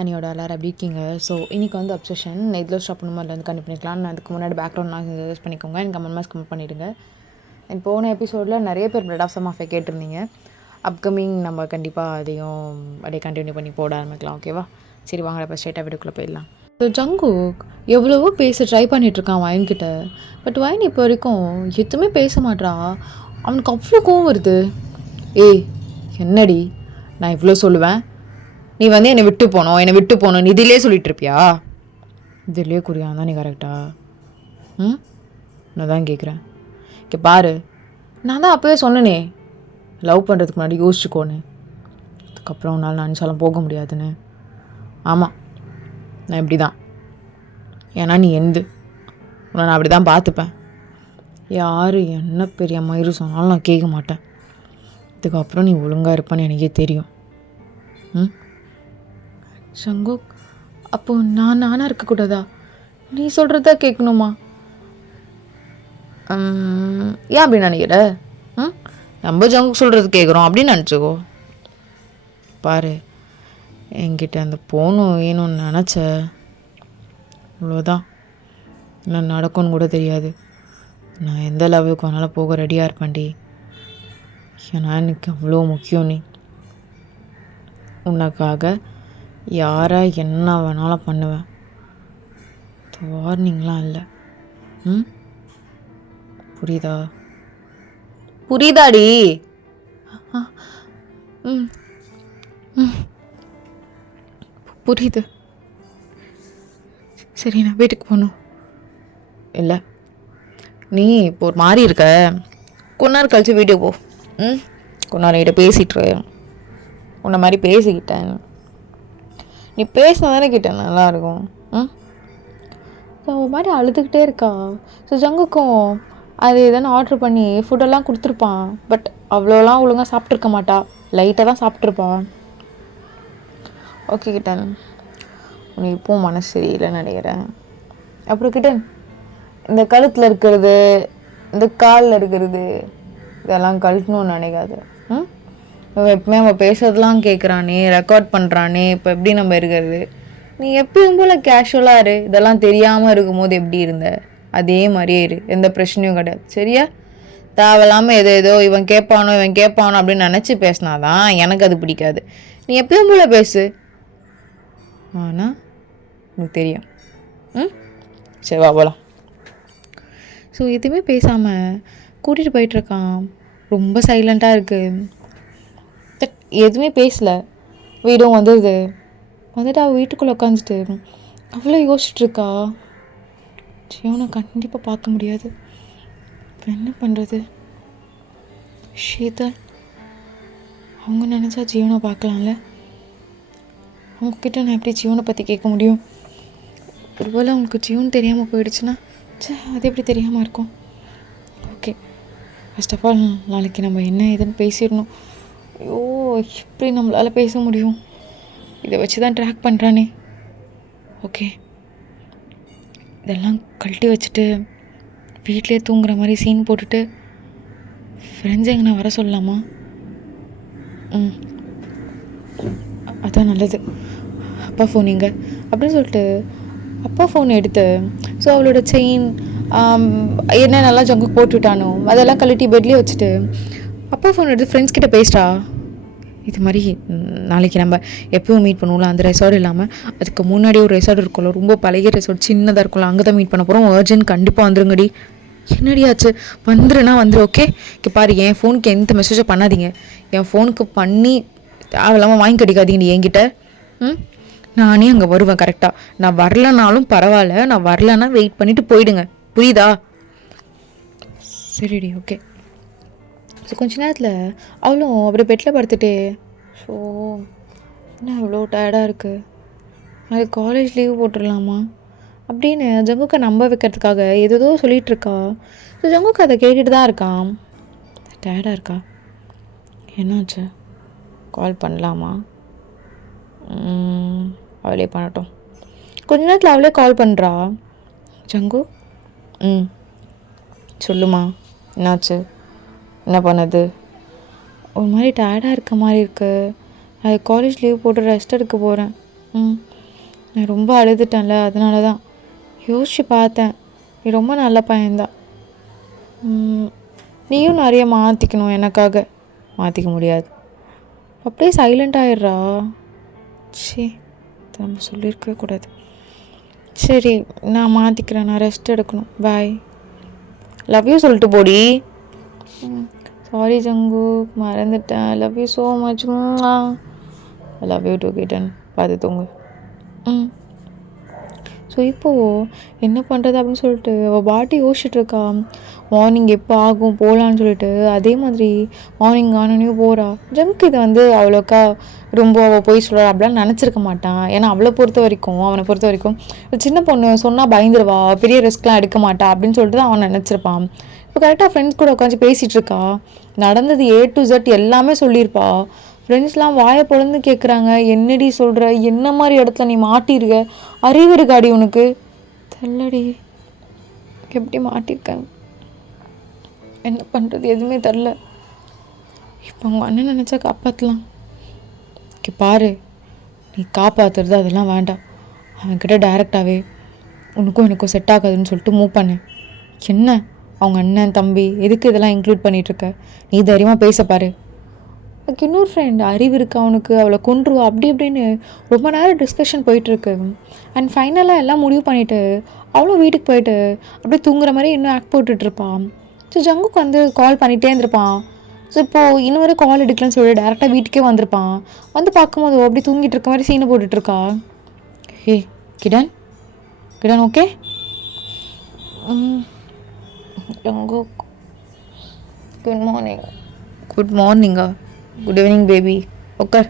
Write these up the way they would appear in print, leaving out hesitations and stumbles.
அனியோட எல்லாரும் எப்படி இருக்கீங்க? ஸோ இன்றைக்கி வந்து அப்சஷன் எதில் ஸ்டாப் பண்ணுமோ அதில் வந்து கண்டிப்பாக பண்ணிக்கலாம். நான் அதுக்கு முன்னாடி பேக்ரவுண்ட் நான் யூஸ் பண்ணிக்கோங்க. எனக்கு கமெண்ட் பண்ணிவிடுங்க. என் போன எபிசோடில் நிறைய பேர் பிளட் ஆஃப் சம் ஆஃபை கேட்டிருந்தீங்க. அப்கமிங் நம்ம கண்டிப்பாக அதையும் அப்படியே கண்டினியூ பண்ணி போட ஆரம்பிக்கலாம். ஓகேவா? சரி வாங்க இப்போ ஸ்ட்ரைட்டாக வீட்டுக்குள்ளே போயிடலாம். ஸோ ஜங்குக் எவ்வளவோ பேச ட்ரை பண்ணிகிட்ருக்கான் வயன்கிட்ட. பட் வயன் இப்போ வரைக்கும் எதுவுமே பேச மாட்றா. அவனுக்கு அவ்வளோ கோவம் வருது. ஏய் என்னடி நான் இவ்வளோ சொல்லுவேன், நீ வந்து என்னை விட்டு போகணும் நீ இதிலே சொல்லிட்டு இருப்பியா? இதிலே குறியான் தான் நீ கரெக்டா? நான் தான் கேட்குறேன். இங்கே பாரு, நான் தான் அப்போவே சொன்னேனே லவ் பண்ணுறதுக்கு முன்னாடி யோசிச்சுக்கோன்னு. அதுக்கப்புறம் உன்னால் நான் நினச்சாலும் போக முடியாதுன்னு. ஆமாம், நான் இப்படி தான். ஏன்னா நீ உன்னை நான் அப்படி தான் பார்த்துப்பேன். யார் என்ன பெரிய மயிறு சொன்னாலும் நான் கேட்க மாட்டேன். இதுக்கப்புறம் நீ ஒழுங்காக இருப்பான்னு எனக்கே தெரியும். ஜங்குக், அப்போ நானாக இருக்கக்கூடாதா? நீ சொல்கிறதா கேட்கணுமா? ஏன் அப்படி நினைக்கிற? நம்ம ஜங்குக் சொல்கிறது கேட்குறோம் அப்படின்னு நினச்சிக்கோ. பாரு, என்கிட்ட அந்த போனும் வேணும்னு நினச்ச, அவ்வளோதான். என்ன நடக்கும்னு கூட தெரியாது. நான் எந்த லெவலுக்கு வேணாலும் போக ரெடியாக இருப்பேன்டி. ஏன்னா எனக்கு அவ்வளோ முக்கியம். நீ உனக்காக யாரை என்ன வேணாலும் பண்ணுவேன். வார்னிங்லாம் இல்லை. புரியுதாடி? புரியுது. சரி நான் வீட்டுக்கு போகணும். இல்லை, நீ இப்போ ஒரு மாதிரி இருக்க. கொஞ்ச நேரம் கழிச்சு வீட்டுக்கு போ. கொஞ்ச நேரம் கிட்ட பேசிட்டு உன்னை மாதிரி பேசிக்கிட்டேன். நீ பேசினா தானே கிட்டேன் நல்லாயிருக்கும். ஸோ ஒரு மாதிரி அழுதுகிட்டே இருக்கா. ஸோ ஜங்குக்கும் அது எதனா ஆர்டர் பண்ணி ஃபுட்டெல்லாம் கொடுத்துருப்பான். பட் அவ்வளோலாம் ஒழுங்காக சாப்பிட்ருக்க மாட்டா, லைட்டாக தான் சாப்பிட்ருப்பான். ஓகே கிட்டன், உனக்கு இப்போவும் மனசு சரியில்லைன்னு நினைக்கிறேன். அப்புறம் கிட்டன், இந்த கழுத்தில் இருக்கிறது, இந்த காலில் இருக்கிறது, இதெல்லாம் கழட்டணும்னு நினைக்காது. எப்பவுமே நம்ம பேசுறதுலாம் கேட்குறானே, ரெக்கார்ட் பண்ணுறானே, இப்போ எப்படி நம்ம இருக்கிறது? நீ எப்பயும் போல் கேஷுவலாக இரு. இதெல்லாம் தெரியாமல் இருக்கும்போது எப்படி இருந்த அதே மாதிரியே இரு. எந்த பிரச்சனையும் கிடையாது. சரியா? தேவையில்லாமல் ஏதோ இவன் கேட்பானோ அப்படின்னு நினச்சி பேசினாதான் எனக்கு அது பிடிக்காது. நீ எப்பயும் போல் பேசு. ஆனால் எனக்கு தெரியும். சரி வா போகலாம். ஸோ எதுவுமே பேசாமல் கூட்டிகிட்டு போயிட்டுருக்கான். ரொம்ப சைலண்ட்டாக இருக்குது. எதுவுமே பேசலை. வீடும் வந்துட்டு அவள் வீட்டுக்குள்ளே உட்காந்துட்டு அவ்வளோ யோசிச்சுட்ருக்கா. ஜீவனை கண்டிப்பாக பார்க்க முடியாது. என்ன பண்ணுறது? ஷீதல் அவங்க நினச்சா ஜீவனை பார்க்கலாம்ல. அவங்கக்கிட்ட நான் எப்படி ஜீவனை பற்றி கேட்க முடியும்? ஒருவேளை அவங்களுக்கு ஜீவன் தெரியாமல் போயிடுச்சுன்னா அது எப்படி தெரியாமல் இருக்கும்? ஓகே, ஃபர்ஸ்ட் ஆஃப் ஆல் நாளைக்கு நம்ம என்ன ஏதுன்னு பேசிடணும். ஐயோ, எப்படி நம்மளால் பேச முடியும்? இதை வச்சு தான் ட்ராக் பண்ணுறானே. ஓகே, இதெல்லாம் கழட்டி வச்சுட்டு வீட்டிலே தூங்குற மாதிரி சீன் போட்டுட்டு ஃப்ரெண்ட்ஸ் எங்கன்னா வர சொல்லலாமா? அதான் நல்லது. அப்பா ஃபோன் எங்க அப்படின்னு சொல்லிட்டு அப்பா ஃபோன் எடுத்து, ஸோ அவளோட செயின் என்ன நல்லா ஜங்கு போட்டுவிட்டானோ அதெல்லாம் கழட்டி பெட்லேயே வச்சுட்டு அப்பா ஃபோன் எடுத்து ஃப்ரெண்ட்ஸ் கிட்ட பேசிட்டா. இது மாதிரி நாளைக்கு நம்ம எப்பவும் மீட் பண்ணுவோம்ல, அந்த ரெசார்ட் இல்லாமல் அதுக்கு முன்னாடி ஒரு ரெசார்ட் இருக்கும்ல, ரொம்ப பழைய ரெசார்ட், சின்னதாக இருக்கும்ல, அங்கே தான் மீட் பண்ண போகிறோம். அர்ஜென்ட், கண்டிப்பாக வந்துருங்கடி. என்னடியாச்சு? வந்துருன்னா வந்துரு. ஓகே, இங்கே பாரு, என் ஃபோனுக்கு எந்த மெசேஜும் பண்ணாதீங்க. என் ஃபோனுக்கு பண்ணி தேவையில்லாமல் வாங்கி கிடைக்காதீங்க என்கிட்ட. நானே அங்கே வருவேன் கரெக்டாக. நான் வரலனாலும் பரவாயில்ல, நான் வரலன்னா வெயிட் பண்ணிவிட்டு போயிடுங்க. புரியுதா? சரிடி, ஓகே. ஸோ கொஞ்ச நேரத்தில் அவளும் அப்படியே பெட்டில் படுத்துட்டு, ஸோ என்ன இவ்வளோ டயர்டாக இருக்குது, அது காலேஜ் லீவ் போட்டுடலாமா அப்படின்னு ஜங்குக்கை நம்ப வைக்கிறதுக்காக ஏதோ சொல்லிகிட்ருக்கா. ஸோ ஜங்குக்கு அதை கேட்டுட்டு தான் இருக்கான். டயர்டாக இருக்கா? என்னாச்சு? கால் பண்ணலாமா? அவளே பண்ணட்டும். கொஞ்ச நேரத்தில் அவளே கால் பண்ணுறா. ஜங்கு, சொல்லுமா, என்னாச்சு? என்ன பண்ணுது? ஒரு மாதிரி டயர்டாக இருக்க மாதிரி இருக்குது. அது காலேஜ் லீவ் போட்டு ரெஸ்ட் எடுக்க போகிறேன். நான் ரொம்ப அழுதுட்டேன்ல, அதனால தான் யோசிச்சு பார்த்தேன். நீ ரொம்ப நல்ல பையன்தான். நீயும் நிறைய மாற்றிக்கணும் எனக்காக. மாற்றிக்க முடியாது. அப்படியே சைலண்ட் ஆயிடுறா. சரி, நம்ம சொல்லியிருக்கவே கூடாது. சரி, நான் மாற்றிக்கிறேன். நான் ரெஸ்ட் எடுக்கணும். பாய். லவ் யூ சொல்லிட்டு போடி. சாரி ஜங்கு, மறந்துட்டேன். Love you so much. Love you too kitten. பார்த்து தூங்கு. ஸோ இப்போது என்ன பண்ணுறது அப்படின்னு சொல்லிட்டு அவள் பாட்டி யோசிச்சுட்ருக்கா. மார்னிங் எப்போ ஆகும் போகலான்னு சொல்லிட்டு. அதே மாதிரி மார்னிங் ஆனோனையும் போகிறா. ஜங்க் இதை வந்து அவ்வளோக்கா ரொம்ப அவள் போய் சொல்கிறா அப்படிலாம் நினச்சிருக்க மாட்டான். ஏன்னா அவனை பொறுத்த வரைக்கும் சின்ன பொண்ணு சொன்னால் பயந்துருவா, பெரிய ரிஸ்க்லாம் எடுக்க மாட்டா அப்படின்னு சொல்லிட்டு தான் அவன் நினச்சிருப்பான். இப்போ கரெக்டாக ஃப்ரெண்ட்ஸ் கூட உட்காந்து பேசிகிட்ருக்கா. நடந்தது A to Z எல்லாமே சொல்லியிருப்பா. ஃப்ரெண்ட்ஸ்லாம் வாயை பொழந்து கேட்குறாங்க, என்னடி சொல்கிற, என்ன மாதிரி இடத்துல நீ மாட்டிருக்க, அறிவு இருக்காடி உனக்கு? தெரிலடி, எப்படி மாட்டிருக்கேன், என்ன பண்ணுறது எதுவுமே தெரில. இப்போ அவங்க அண்ணன் நினச்சா காப்பாற்றலாம். பாரு, நீ காப்பாற்றுறது அதெல்லாம் வேண்டாம். அவன்கிட்ட டைரெக்டாகவே உனக்கும் எனக்கும் செட் ஆகாதுன்னு சொல்லிட்டு மூவ் பண்ணு. என்ன அவங்க அண்ணன் தம்பி எதுக்கு இதெல்லாம் இன்க்ளூட் பண்ணிகிட்ருக்க? நீ தைரியமாக பேச பாரு. எனக்கு இன்னொரு ஃப்ரெண்ட் அறிவு இருக்கா அவனுக்கு, அவளை கொன்றுவா அப்படி இப்படின்னு ரொம்ப நேரம் டிஸ்கஷன் போயிட்டுருக்கு. அண்ட் ஃபைனலாக எல்லாம் முடிவு பண்ணிவிட்டு அவளும் வீட்டுக்கு போயிட்டு அப்படியே தூங்குற மாதிரி இன்னும் ஆக்ட் போட்டுட்ருப்பான். ஸோ ஜங்குக்கு வந்து கால் பண்ணிகிட்டே இருந்திருப்பான். ஸோ இப்போது இன்னும் வரை கால் எடுக்கலன்னு சொல்லி டேரெக்டாக வீட்டுக்கே வந்திருப்பான். வந்து பார்க்கும்போது அப்படி தூங்கிட்டு இருக்க மாதிரி சீனை போட்டுட்ருக்கா. Hey kitten, kitten okay? ஜங்கு குட் மார்னிங். குட் மார்னிங்கா? Good evening baby. உட்கார்.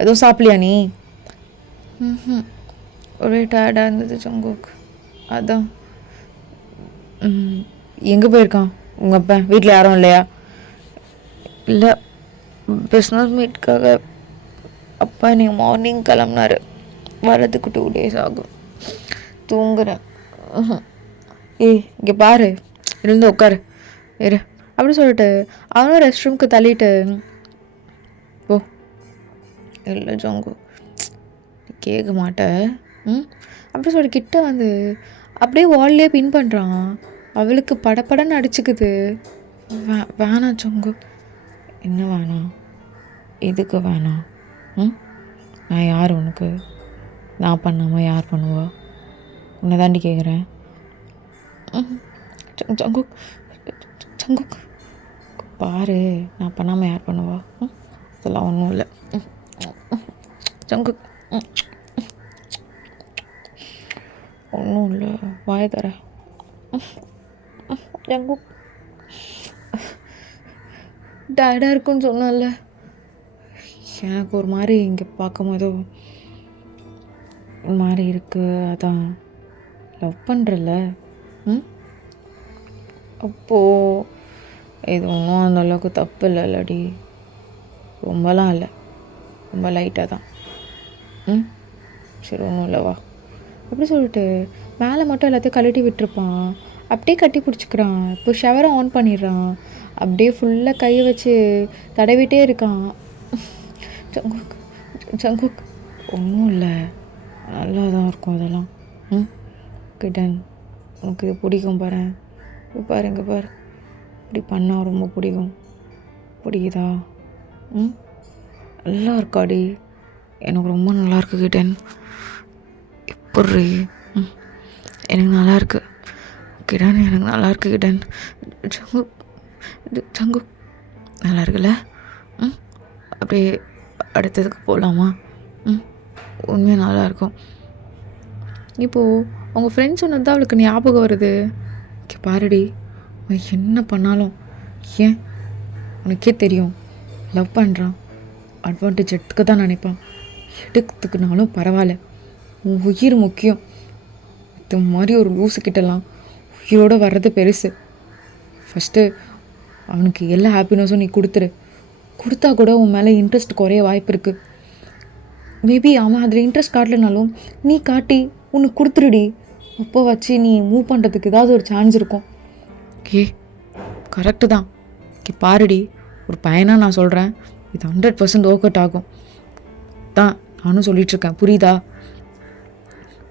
எதுவும் சாப்பிட்லையா நீ? ஒரே டயர்டாக இருந்தது ஜங்குக்கு, அதான். எங்கே போயிருக்கான் உங்கள் அப்பா? வீட்டில் யாரும் இல்லையா? இல்லை, பிஸ்னஸ் மீட்காக அப்பா நீங்கள் மார்னிங் கிளம்புனாரு. வரதுக்கு 2 days ஆகும். தூங்குறேன். ஏய் இங்கே பாரு, இருந்து உட்காரு இரு அப்படி சொல்லிட்டு அவனும் ரெஸ்ட் ரூமுக்கு தள்ளிட்டு ஓ இல்லை ஜோங்கு கேட்க மாட்டேன் அப்படி சொல்லி கிட்ட வந்து அப்படியே வால்லே பின் பண்ணுறான். அவளுக்கு படப்படன்னு அடிச்சுக்குது. வேணாம் ஜோங்கு. என்ன வேணாம்? எதுக்கு வேணாம்? நான் யார் உனக்கு? நான் பண்ணாமல் யார் பண்ணுவா? உன்னை தாண்டி கேட்குறேன். ஜங்குக் ஜங்குக் பாரு, நான் பண்ணாமல் யார் பண்ணுவா? அதெல்லாம் ஒன்றும் இல்லை ஜங்குக், ஒன்றும் இல்லை, வாய தர ஜங்குக். டயர்டாக இருக்குன்னு சொன்னால எனக்கு ஒரு மாதிரி இங்கே பார்க்கும்போது ஒரு மாதிரி இருக்குது. அதான் லவ் பண்ணுறல. அப்போது இது ஒன்றும் அந்தளவுக்கு தப்பு இல்லைல்லடி. ரொம்பலாம் இல்லை, ரொம்ப லைட்டாக தான். சரி ஒன்றும் இல்லைவா அப்படி சொல்லிட்டு மேலே மட்டும் எல்லாத்தையும் கழட்டி விட்டுருப்பான். அப்படியே கட்டி பிடிச்சிக்கிறான். இப்போ ஷவரை ஆன் பண்ணிடுறான். அப்படியே ஃபுல்லாக கையை வச்சு தடவிட்டே இருக்கான். ஜங்குக் ஜங்குக் ஒன்றும் இல்லை, நல்லா தான் இருக்கும் அதெல்லாம். கிட்டன் உனக்கு இது பிடிக்கும் பாரு. பாரு இங்கே பாரு, இப்படி பண்ணால் ரொம்ப பிடிக்கும். பிடிக்குதா? நல்லா இருக்காடி. எனக்கு ரொம்ப நல்லா இருக்கு கிட்டன். எப்படி எனக்கு நல்லா இருக்கு கிடன், எனக்கு நல்லா இருக்கு கிடன். ஜங்கு ஜங்கு நல்லா இருக்குல்ல? அப்படியே அடுத்ததுக்கு போகலாமா? உண்மையாக நல்லாயிருக்கும். இப்போது அவங்க ஃப்ரெண்ட்ஸ் சொன்னது தான் அவளுக்கு ஞாபகம் வருது. பாருடி, என்ன பண்ணாலும் ஏன் உனக்கே தெரியும் லவ் பண்ணுறான், அட்வான்டேஜ் எடுத்துக்க தான் நினைப்பான். எடுத்துக்கினாலும் பரவாயில்ல, உன் உயிர் முக்கியம். இது மாதிரி ஒரு லூஸுக்கிட்டலாம் உயிரோடு வர்றது பெருசு. ஃபஸ்ட்டு அவனுக்கு எல்லா ஹாப்பினஸும் நீ கொடுத்தா கூட உன் மேலே இன்ட்ரெஸ்ட் குறைய வாய்ப்பு இருக்குது. மேபி அவன் அதில் இன்ட்ரெஸ்ட் காட்டலைனாலும் நீ காட்டி உனக்கு கொடுத்துருடி. அப்போ வச்சு நீ மூவ் பண்ணுறதுக்கு ஏதாவது ஒரு சான்ஸ் இருக்கும். கரெக்டு தான். பாருடி, ஒரு பையனாக நான் சொல்கிறேன், இது 100% ஒர்க் அவுட் ஆகும் தான். நானும் சொல்லிகிட்ருக்கேன், புரியுதா?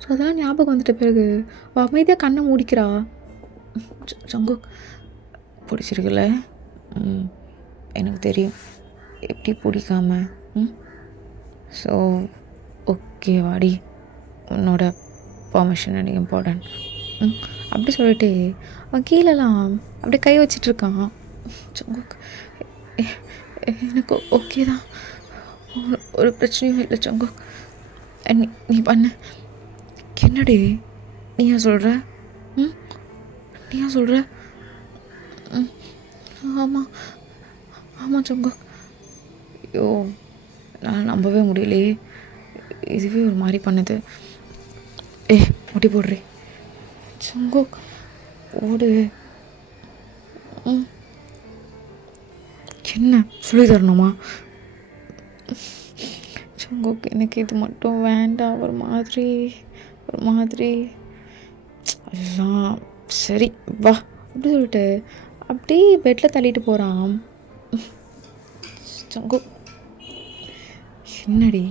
ஸோ அதெல்லாம் ஞாபகம் வந்துட்ட பிறகு அமைதியாக கண்ணை மூடிக்கிறா. ஜங்குக் பிடிச்சிருக்குல்ல? எனக்கு தெரியும் எப்படி பிடிக்காம. ஸோ ஓகே வாடி, உன்னோட பர்மிஷன் எனக்கு இம்பார்ட்டன்ட். அப்படி சொல்லிட்டு அவன் கீழெல்லாம் அப்படியே கை வச்சிட்ருக்கான். ஜங்குக் எனக்கு ஓகே தான், ஒரு பிரச்சனையும் இல்லை ஜங்குக், நீ பண்ணு. என்னடி நீயா சொல்கிற? நீயா சொல்கிற? ஆமாம் ஆமாம் ஜங்குக். ஐயோ நான் நம்பவே முடியலையே, இதுவே ஒரு மாதிரி பண்ணுது. முட்டி போடுறே ஜங்குக், ஓடு. என்ன சொல்லி தரணுமா? ஜங்குக் எனக்கு இது மட்டும் வேண்டாம், ஒரு மாதிரி எல்லாம் சரி வா அப்படி சொல்லிட்டு அப்படியே பெட்டில் தள்ளிட்டு போகிறான். ஜங்குக் என்னடி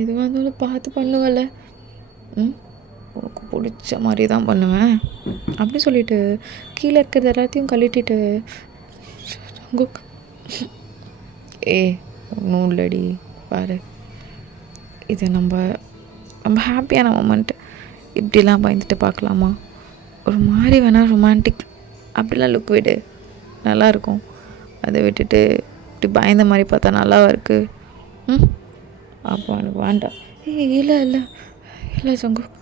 எதுவாக இருந்தாலும் பார்த்து பண்ணுவல, உனக்கு பிடிச்ச மாதிரி தான் பண்ணுவேன் அப்படி சொல்லிட்டு கீழே இருக்கிறது எல்லாத்தையும் கழட்டிட்டு ஜங்குக் ஒன்றும் இல்லடி பாரு, இது நம்ம ஹாப்பியான மொமெண்ட், இப்படிலாம் பயந்துட்டு பார்க்கலாமா? ஒரு மாதிரி வேணால் ரொமான்டிக் அப்படிலாம் லுக் விடு, நல்லாயிருக்கும். அதை விட்டுட்டு இப்படி பயந்த மாதிரி பார்த்தா நல்லாவா இருக்குது? அப்போ எனக்கு வேண்டாம். இல்லை இல்லை இல்லை ஜங்குக்,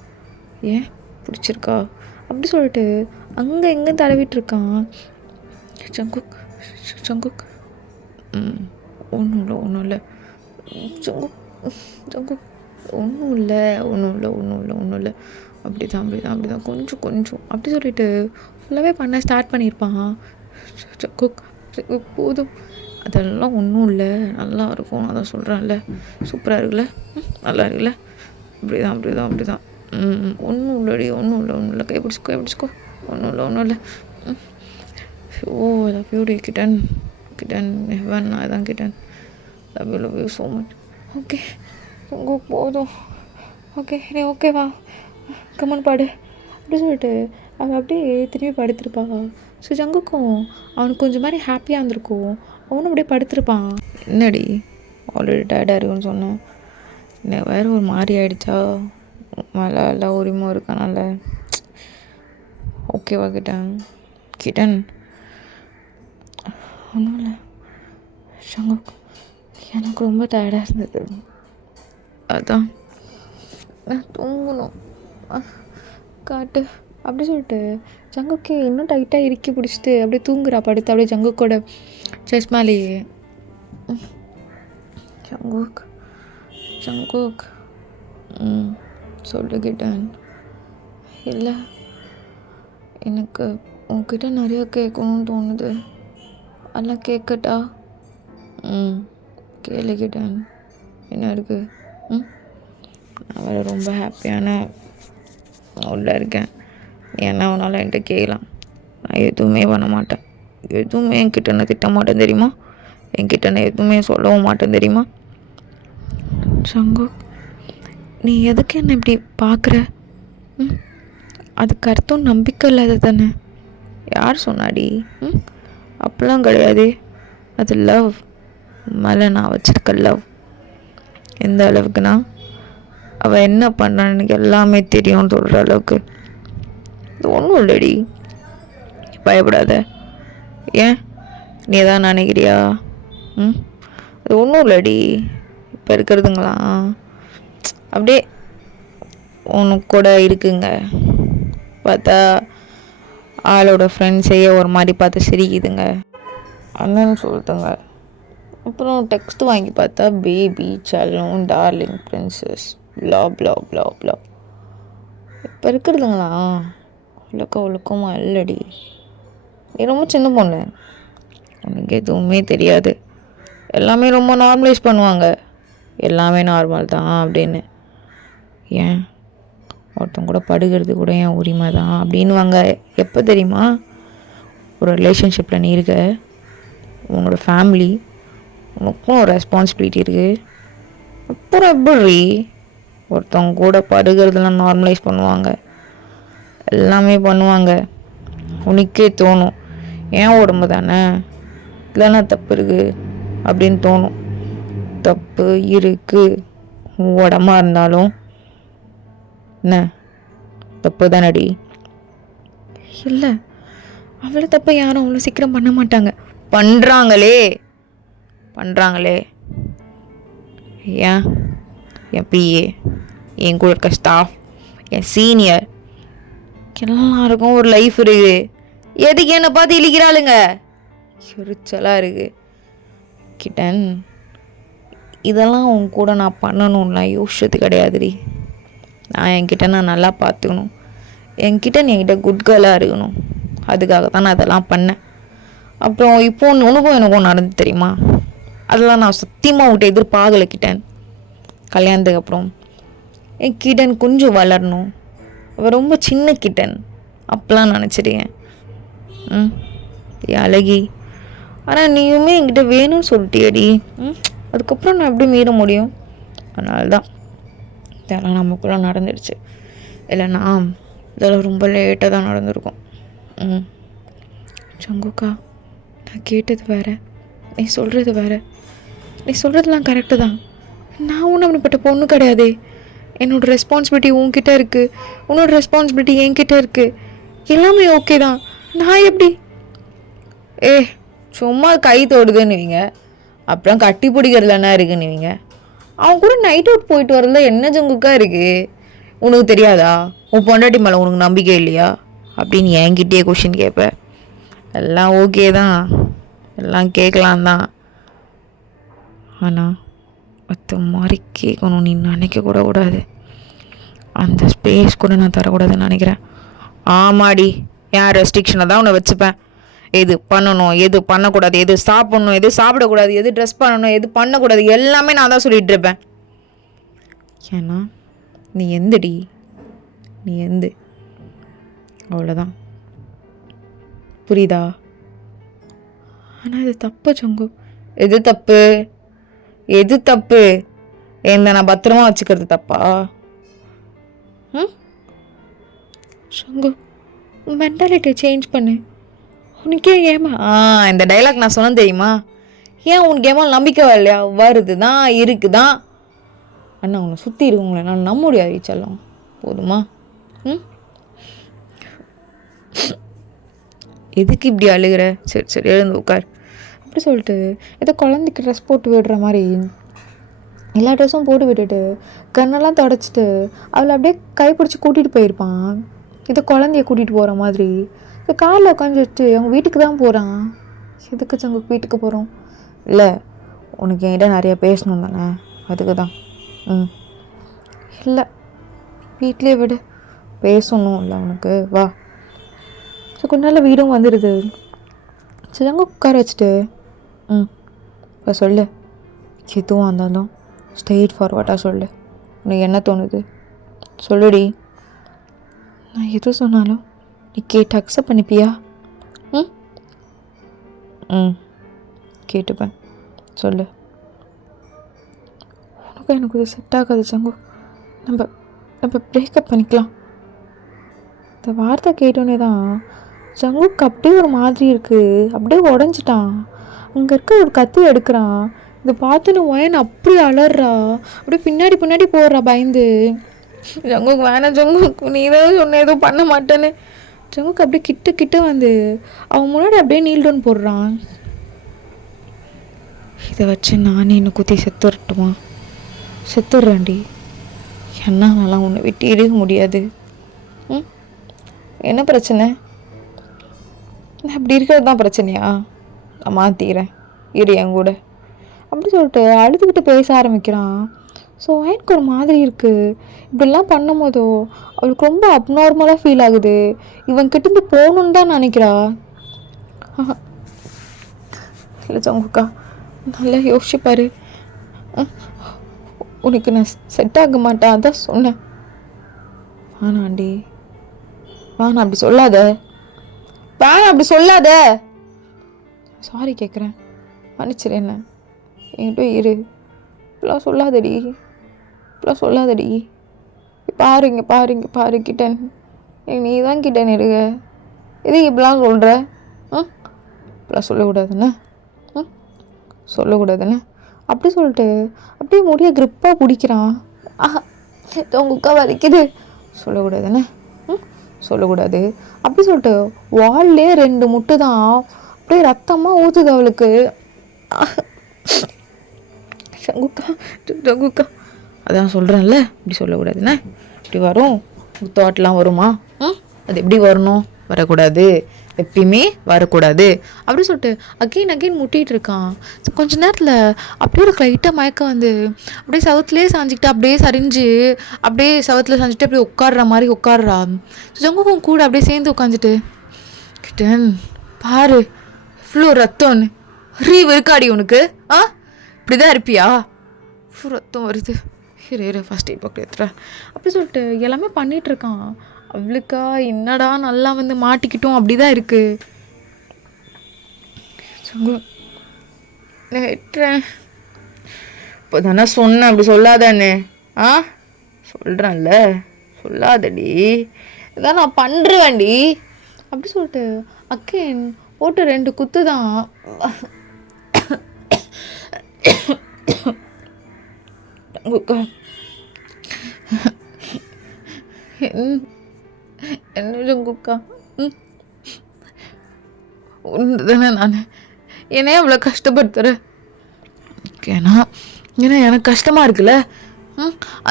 ஏன் பிடிச்சிருக்கா அப்படி சொல்லிட்டு அங்கே எங்கே தடவிட்டுருக்கான். ஜங்குக் ஜங்குக் ஒன்றும் இல்லை ஜங்குக் ஜங்குக் ஒன்றும் இல்லை அப்படி தான் கொஞ்சம் அப்படி சொல்லிட்டு ஃபுல்லாகவே பண்ண ஸ்டார்ட் பண்ணியிருப்பான். ஜங்குக் போதும், அதெல்லாம் ஒன்றும் இல்லை, நல்லா இருக்கும், அதான் சொல்கிறேன்ல, சூப்பராக இருக்குல்ல, நல்லா இருக்குல்ல, அப்படி தான் ஒன்றும் இல்லை கை பிடிச்சிக்கோ ஒன்றும் இல்லை. ஓ லவ் யூ டி கிட்டன் ஹெவன், அதான் kitten, love you so much. Okay உங்களுக்கு போதும், ஓகே நீ ஓகேவா, கம்மன் பாடு அப்படி சொல்லிட்டு அவள் அப்படியே திரும்பி படுத்திருப்பா. ஸோ ஜங்குக்கும் அவனுக்கு கொஞ்சம் மாதிரி ஹாப்பியாக இருந்திருக்கும், அவனும் அப்படியே படுத்திருப்பான். என்னடி ஆல்ரெடி டயர்டாக இருக்குன்னு சொன்னேன், எனக்கு வேறு ஒரு மாதிரி ஆகிடுச்சா, மேலே எல்லாம் உரிமை இருக்கனால. ஓகேவா கிட்டன் ஒன்றும் இல்லை ஜங்குக், எனக்கு ரொம்ப டயர்டாக இருந்தது, அதான் நான் தூங்கணும், காட்டு அப்படி சொல்லிட்டு ஜங்குக்கே இன்னும் டைட்டாக இறுக்கி பிடிச்சிட்டு அப்படியே தூங்குறா படுத்து, அப்படியே ஜங்குக்கோட செஸ்ட் மேலேயே. ஜங்குக் சொல்லிக்கிட்டேன், இல்லை எனக்கு உன்கிட்ட நிறையா கேட்கணும்னு தோணுது, அதெல்லாம் கேட்கட்டா? கேளுக்கிட்டேன், என்ன இருக்குது? நான் வேறு ரொம்ப ஹாப்பியான உள்ளே இருக்கேன், நீ என்ன வேணாலும் என்கிட்ட கேட்கலாம், நான் எதுவுமே பண்ண மாட்டேன், எதுவுமே என்கிட்ட நான் திட்ட மாட்டேன் தெரியுமா, என்கிட்ட நான் எதுவுமே சொல்லவும் மாட்டேன் தெரியுமா. ஜங்குக் நீ எதுக்கு என்ன இப்படி பார்க்குற? அதுக்கு அர்த்தம் நம்பிக்கை இல்லாத தானே? யார் சொன்னாடி? அப்பெல்லாம் கிடையாது, அது லவ், மேலே நான் வச்சுருக்க லவ். எந்த அளவுக்குன்னா அவள் என்ன பண்ணுறான்னு எனக்கு எல்லாமே தெரியும்னு சொல்கிற அளவுக்கு. இது ஒன்றும் இல்லடி, பயப்படாத. ஏன் நீ எதாவது நினைக்கிறியா? அது ஒன்றும் இல்லடி, இப்போ இருக்கிறதுங்களாம் அப்படியே உனக்கு கூட இருக்குங்க, பார்த்தா ஆளோட ஃப்ரெண்ட்ஸையே ஒரு மாதிரி பார்த்து சிரிக்குதுங்க, அண்ணன்னு சொல்லுதுங்க. அப்புறம் டெக்ஸ்ட் வாங்கி பார்த்தா பேபி, செல்லம், டார்லிங், பிரின்சஸ், ப்ளா ப்ளா ப்ளா ப்ளா. இப்போ இருக்கிறதுங்களா ஒழுக்கமாக இல்லடி, நீ ரொம்ப சின்ன பொண்ணு, உனக்கு எதுவுமே தெரியாது, எல்லாமே ரொம்ப நார்மலைஸ் பண்ணுவாங்க, எல்லாமே நார்மல் தான் அப்படின்னு. ஏன் ஒருத்தங்க கூட படுகிறது கூட என் உரிமை தான் அப்படின்வாங்க. எப்போ தெரியுமா? ஒரு ரிலேஷன்ஷிப்பில் நீ இருக்க, உன்னோட ஃபேமிலி, உனக்கும் ஒரு ரெஸ்பான்சிபிலிட்டி இருக்குது, அப்புறம் எப்படி ஒருத்தவங்க கூட படுகிறதுலாம் நார்மலைஸ் பண்ணுவாங்க, எல்லாமே பண்ணுவாங்க. உனக்கே தோணும் ஏன் உடம்பு தானே இல்லைன்னா தப்பு இருக்குது அப்படின்னு தோணும். தப்பு இருக்குது, உடம்பா இருந்தாலும் என்ன தப்பு தானடி? இல்லை, அவ்வளோ தப்பை யாரும் அவ்வளோ சீக்கிரம் பண்ண மாட்டாங்க. பண்ணுறாங்களே. ஏன் என் பிஏ, என் கூட இருக்க ஸ்டாஃப், என் சீனியர் எல்லாருக்கும் ஒரு லைஃப் இருக்குது. எதுக்கு என்னை பார்த்து இழிக்கிறாளுங்க? எரிச்சலாக இருக்கு. கிட்டன், இதெல்லாம் உன் கூட நான் பண்ணணும்லாம் யோசிச்சது கிடையாதுடி. நான் நல்லா பார்த்துக்கணும், என்கிட்ட குட் கேர்ளாக இருக்கணும். அதுக்காக தான் நான் அதெல்லாம் பண்ணேன். அப்புறம் இப்போ உனக்கும் எனக்கும் நடந்து தெரியுமா? அதெல்லாம் நான் சத்தியமாக விட்டு எதிர்பார்க்கல கிட்டன். கல்யாணத்துக்கு அப்புறம் என் கிட்டன் கொஞ்சம் வளரணும், அவள் ரொம்ப சின்ன கிட்டன் அப்பெல்லாம் நினச்சிருக்கேன். அழகி, ஆனால் நீயுமே என்கிட்ட வேணும்னு சொல்லிட்டியடி. அதுக்கப்புறம் நான் எப்படி மீற முடியும்? அதனால தான் இதெல்லாம் நமக்குள்ளே நடந்துடுச்சு. இல்லைன்னா இதெல்லாம் ரொம்ப லேட்டாக தான் நடந்திருக்கும். சங்குக்கா, நான் கேட்டது வேறு, நீ சொல்கிறது வேறு. நீ சொல்கிறதுலாம் கரெக்டு தான். நான் ஒன்றும் அப்படிப்பட்ட பொண்ணு கிடையாதே. என்னோடய ரெஸ்பான்சிபிலிட்டி உன்கிட்ட இருக்குது, உன்னோட ரெஸ்பான்சிபிலிட்டி என்கிட்ட இருக்குது. எல்லாமே ஓகே தான். நான் எப்படி சும்மா கை தொடுதுன்னுவீங்க, அப்புறம் கட்டி பிடிக்கிறதுல என்ன இருக்குன்னுவீங்க. அவன் கூட நைட் அவுட் போயிட்டு வரல என்ன ஜங்குக்கா இருக்குது? உனக்கு தெரியாதா? உன் பொண்டாட்டி மேலே உனக்கு நம்பிக்கை இல்லையா அப்படின்னு என்கிட்டயே கொஷின் கேட்பேன். எல்லாம் ஓகே தான், எல்லாம் கேட்கலாம் தான். ஆனால் மற்ற மாதிரி கேட்கணும் நீ நினைக்க கூட கூடாது. அந்த ஸ்பேஸ் கூட நான் தரக்கூடாதுன்னு நினைக்கிறேன். ஆமாடி, என் ரெஸ்ட்ரிக்ஷனை தான் உன்னை வச்சுப்பேன். எது பண்ணணும், எது பண்ணக்கூடாது, எது சாப்பிடணும், எது சாப்பிடக்கூடாது, எது ட்ரெஸ் பண்ணணும், எது பண்ணக்கூடாது, எல்லாமே நான் தான் சொல்லிகிட்டு இருப்பேன். ஏன்னா நீ எந்தடி, நீ எந்து, அவ்வளோதான். புரியுதா? ஆனால் இது தப்பு சங்கு. எது தப்பு? எது தப்பு? நான் பத்திரமா வச்சுக்கிறது தப்பா? சங்கு, மென்டாலிட்டியை சேஞ்ச் பண்ணு. உனக்கே ஏமா இந்த டைலாக் நான் சொன்னேன் தெரியுமா? ஏன் உனக்கு ஏமா நம்பிக்கை வரலையா? வருது தான், இருக்குதான். அண்ணா உன்னை சுற்றி இருக்குங்களே நான் நம்ப முடியாது செல்லம், போதுமா? எதுக்கு இப்படி அழுகிற? சரி சரி எழுந்து உட்கார். அப்படி சொல்லிட்டு ஏதோ குழந்தைக்கு ட்ரெஸ் போட்டு விடுற மாதிரி எல்லா ட்ரெஸ்ஸும் போட்டு விட்டுட்டு கண்ணெல்லாம் தொடச்சிட்டு அவளை அப்படியே கைப்பிடிச்சி கூட்டிகிட்டு போயிருப்பான். இதை குழந்தைய கூட்டிகிட்டு போகிற மாதிரி இந்த காரில் உட்காந்து வச்சுட்டு அவங்க வீட்டுக்கு தான் போகிறான். எதுக்கு சங்க வீட்டுக்கு போகிறோம்? இல்லை, உனக்கு என்கிட்ட நிறையா பேசணும் தானே, அதுக்கு தான். இல்லை, வீட்லேயே விடு, பேசணும் இல்லை உனக்கு, வா. ஸோ கொஞ்ச நாள் வீடும் வந்துடுது. சரி அங்கே உட்கார வச்சுட்டு இப்போ சொல்லு, எதுவும் இருந்தாலும் ஸ்ட்ரெயிட் ஃபார்வர்டாக சொல்லு. உனக்கு என்ன தோணுது சொல்லுடி. நான் எது சொன்னாலும் நீ கேட்டு அக்செப்ட் பண்ணிப்பியா? கேட்டுப்பேன், சொல்லு. உனக்கும் எனக்கு இது செட் ஆகாது சங்கு, நம்ம பிரேக்கப் பண்ணிக்கலாம். இந்த வார்த்தை கேட்டோன்னே தான் சங்குக்கு அப்படியே ஒரு மாதிரி இருக்குது, அப்படியே உடஞ்சிட்டான். அங்கே இருக்க ஒரு கத்தி எடுக்கிறான். இதை பார்த்துன்னு ஒயன் அப்படி அலறா, அப்படியே பின்னாடி போடுறா பயந்து. ஜங்குக்கு வேணாம் ஜங்குக்கு, நீ தான் சொன்ன எதுவும் பண்ண மாட்டேன்னு. ஜங்குக்கு அப்படியே கிட்ட வந்து அவன் முன்னாடி அப்படியே நீல் டவுன் போடுறான். இதை வச்சு நானே இன்னும் குத்தி செத்துறட்டுமா? செத்துடுறேன்டி. என்னாலலாம் உன்னை விட்டு இருக்க முடியாது. என்ன பிரச்சனை? நான் அப்படி இருக்கிறது தான் பிரச்சனையா? நான் மாற்றிக்கிறேன், இரு என் கூட அப்படி சொல்லிட்டு அழுதுகிட்டு பேச ஆரம்பிக்கிறான். ஸோ எனக்கு ஒரு மாதிரி இருக்குது. இப்படிலாம் பண்ணும் போதோ அவளுக்கு ரொம்ப அப்நார்மலாக ஃபீல் ஆகுது. இவன் கிட்டேருந்து போகணுன்னு தான் நினைக்கிறா. இல்லை சங்குக்கா, நல்லா யோசிச்சுப்பாரு. உனக்கு நான் செட் ஆக மாட்டேன், அதான் சொன்னேன். வேணாண்டி, வேணாம் அப்படி சொல்லாத, வேணாம் அப்படி சொல்லாத. சாரி கேட்குறேன், மன்னிச்சிரு, என்ன என்கிட்ட இரு. இப்பெல்லாம் சொல்லாதடி, இப்பெல்லாம் சொல்லாதடி. பாருங்க பாருங்க பாரு கிட்டன், நீ தான் கிட்டன் இருக்க, எதுக்கு இப்படிலாம் சொல்கிற? இப்பெல்லாம் சொல்லக்கூடாதுண்ணே, சொல்லக்கூடாதுண்ணே அப்படி சொல்லிட்டு அப்படியே முடிய க்ரிப்பாக பிடிக்கிறான். உங்கள் உட்கா வலிக்குது, சொல்லக்கூடாதுண்ணே, சொல்லக்கூடாது அப்படி சொல்லிட்டு வால்லே 2 முட்டு தான் அப்படியே ரத்தமாக ஊற்றுது அவளுக்கு. சங்குக்கா சங்குக்கா, அதான் சொல்கிறேன்ல, இப்படி சொல்லக்கூடாதுண்ணே. இப்படி வரும் தாட்லாம் வருமா? அது எப்படி வரணும்? வரக்கூடாது, எப்பயுமே வரக்கூடாது அப்படி சொல்லிட்டு அகெயின் முட்டிகிட்டு இருக்கான். கொஞ்ச நேரத்தில் அப்படியே ஒரு லைட்டாக மயக்கம் வந்து அப்படியே சவத்துலேயே சாஞ்சிக்கிட்டு அப்படியே சரிஞ்சு அப்படியே சவத்தில் சாஞ்சிட்டு அப்படியே உட்காடுற மாதிரி உட்காடுறா. ஜங்குக்கும் கூட அப்படியே சேர்ந்து உட்காந்துட்டு, கிட்டன் பாரு இவ்வளோ ரத்தம்னு, இருக்காடி உனக்கு? இப்படிதான் இருப்பியா? இவ்வளோ ரத்தம் வருது, ஃபர்ஸ்ட் எய்ட் பாக்ஸ் எடுத்துறேன் அப்படி சொல்லிட்டு எல்லாமே பண்ணிகிட்ருக்கான். அவளுக்கா என்னடா நல்லா வந்து மாட்டிக்கிட்டோம் அப்படி தான் இருக்குது. வெட்டுறேன் இப்போ தானே சொன்னேன், அப்படி சொல்லாதானே? சொல்கிறேன்ல, சொல்லாதடி, இதான் நான் பண்ணுறேன்டி அப்படி சொல்லிட்டு அக்கேன் போட்டு 2 குத்து தான். என்ன ஜங்குக்கா, ஒன்று தானே நான் ஏன்னா அவ்வளோ கஷ்டப்படுத்துகிறேன்? ஏன்னா எனக்கு கஷ்டமாக இருக்குல்ல,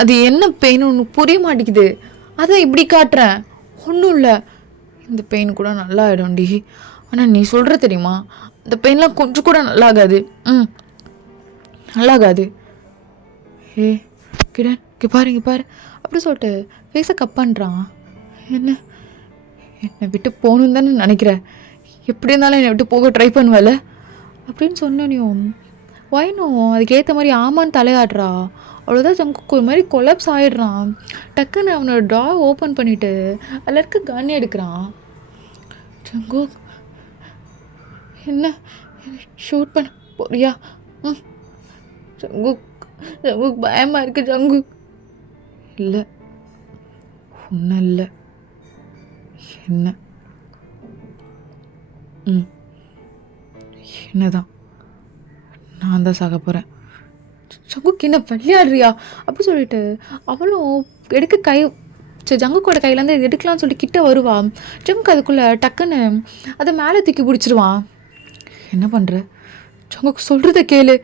அது என்ன பெயின் ஒன்று புரிய மாட்டேங்குது, அதான் இப்படி காட்டுறேன். ஒன்றும் இல்லை, இந்த பெயின் கூட நல்லா ஆகிடும்டி. ஆனால் நீ சொல்கிற தெரியுமா, இந்த பெயின்லாம் கொஞ்சம் கூட நல்லாகாது, நல்லாகாது. கிடன் இங்கே பாரு அப்படி சொல்லிட்டு ஃபேஸை கப் பண்ணுறான். என்னை விட்டு போகணுன்னு தானே நினைக்கிறேன், எப்படி இருந்தாலும் என்னை விட்டு போக ட்ரை பண்ணுவல அப்படின்னு சொன்னோனையும் வைனும் அதுக்கேற்ற மாதிரி ஆமான்னு தலையாடுறா. அவ்வளோதான் ஜங்குக்கு ஒரு மாதிரி கொலாப்ஸ் ஆகிடுறான். டக்குன்னு அவனோட ட்ரா ஓப்பன் பண்ணிவிட்டு அதில் இருக்க கன் எடுக்கிறான். ஜங்கு என்ன ஷூட் பண்ண போறியா? ஜங்கு பயமாக இருக்குது ஜங்கு. இல்லை ஒன்றும் இல்லை, என்ன என்னதான் நான் தான் சாக போகிறேன். ஜங்குக்கு என்ன விளையாடுறியா அப்படி சொல்லிட்டு அவளும் எடுக்க கை ஜங்குக்கோட கையிலேருந்து இது எடுக்கலாம்னு சொல்லிட்டு கிட்ட வருவா. ஜங்குக்கு அதுக்குள்ளே டக்குன்னு அதை மேலே தூக்கி பிடிச்சிருவான். என்ன பண்ணுற ஜங்குக்கு, சொல்கிறத கேளு.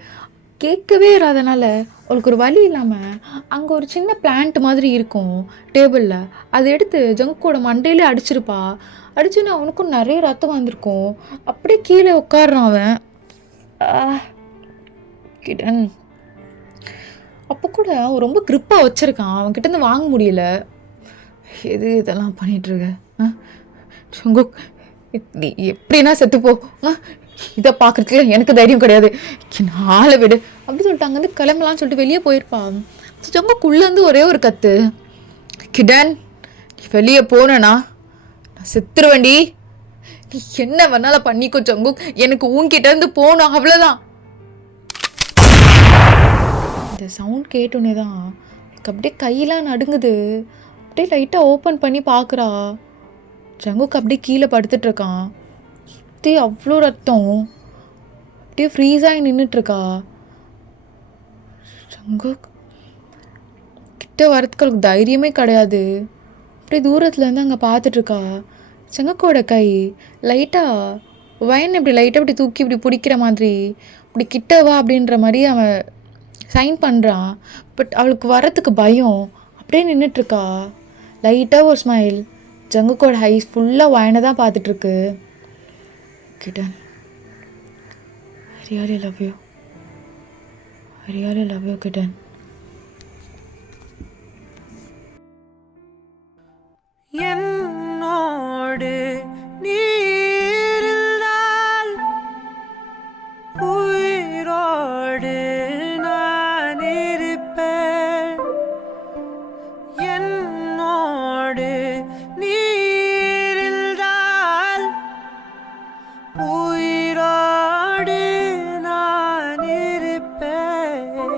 கேட்கவே இராதனால அவளுக்கு ஒரு வழி இல்லாமல் அங்கே ஒரு சின்ன பிளான்ட் மாதிரி இருக்கும் டேபிளில், அதை எடுத்து ஜங்குக்கோட மண்டையிலே அடிச்சிருப்பா. அடிச்சுன்னு அவனுக்கும் நிறைய ரத்தம் வந்திருக்கும். அப்படியே கீழே உட்காடுறான் அவன். கிட்டன் அப்போ கூட ரொம்ப க்ரிப்பாக வச்சுருக்கான், அவன்கிட்டருந்து வாங்க முடியல. எது இதெல்லாம் பண்ணிகிட்ருக்க? ஜங்கு நீ எப்படின்னா செத்துப்போ, இதை பார்க்குறதுல எனக்கு தைரியம் கிடையாது, ஆளை விடு அப்படி சொல்லிட்டு அங்கேருந்து கிளம்பலான்னு சொல்லிட்டு வெளியே போயிருப்பான். ஜங்குக்குள்ளேருந்து ஒரே ஒரு கத்து, கிடன் வெளியே போனேண்ணா நான் செத்துருவேண்டி, நீ என்ன வேணாலும் பண்ணிக்கோ ஜங்கு, எனக்கு உன்கிட்ட இருந்து போகணும் அவ்வளோதான். இந்த சவுண்ட் கேட்டோன்னே தான் எனக்கு அப்படியே கையெல்லாம் நடுங்குது. அப்படியே லைட்டாக ஓப்பன் பண்ணி பார்க்குறா. ஜங்குக்கு அப்படியே கீழே படுத்துட்ருக்கான். சுற்றி அவ்வளோ ரத்தம், அப்படியே ஃப்ரீஸாகி நின்றுட்டுருக்கா. ஜங்கு கிட்ட வரத்துக்கு அவளுக்கு தைரியமே கிடையாது. அப்படியே தூரத்துலேருந்து அங்கே பார்த்துட்ருக்கா. ஜங்குக்கோட கை லைட்டாக வயன் இப்படி லைட்டாக இப்படி தூக்கி இப்படி பிடிக்கிற மாதிரி, இப்படி கிட்டவா அப்படின்ற மாதிரி அவன் சைன் பண்ணுறான். பட் அவளுக்கு வரத்துக்கு பயம். அப்படியே நின்றுட்டுருக்கா. லைட்டாக ஒரு ஸ்மைல். ஜங்குக்கோட ஐஸ் ஃபுல்லாக வயனை தான் பார்த்துட்ருக்கு. Kitten I really love you, I really love you kitten. என்னோடு நீரில்லால் உயிரோடு நான் இருப்பேன். என்னோடு நீரில்லால் உயிரோடு நான் இருப்பேன்.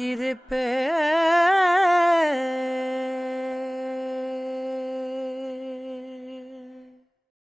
இருப்பேன்.